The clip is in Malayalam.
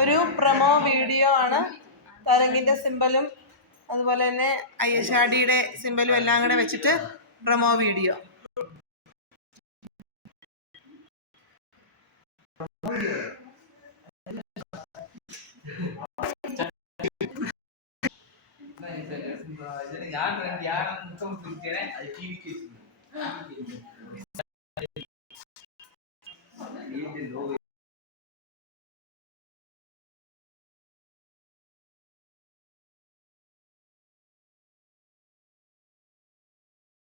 ഒരു പ്രൊമോ വീഡിയോ ആണ്. തരംഗിന്റെ സിമ്പലും അതുപോലെ തന്നെ അയ്യശാടിയുടെ സിമ്പലും എല്ലാം കൂടെ വെച്ചിട്ട് പ്രൊമോ വീഡിയോ.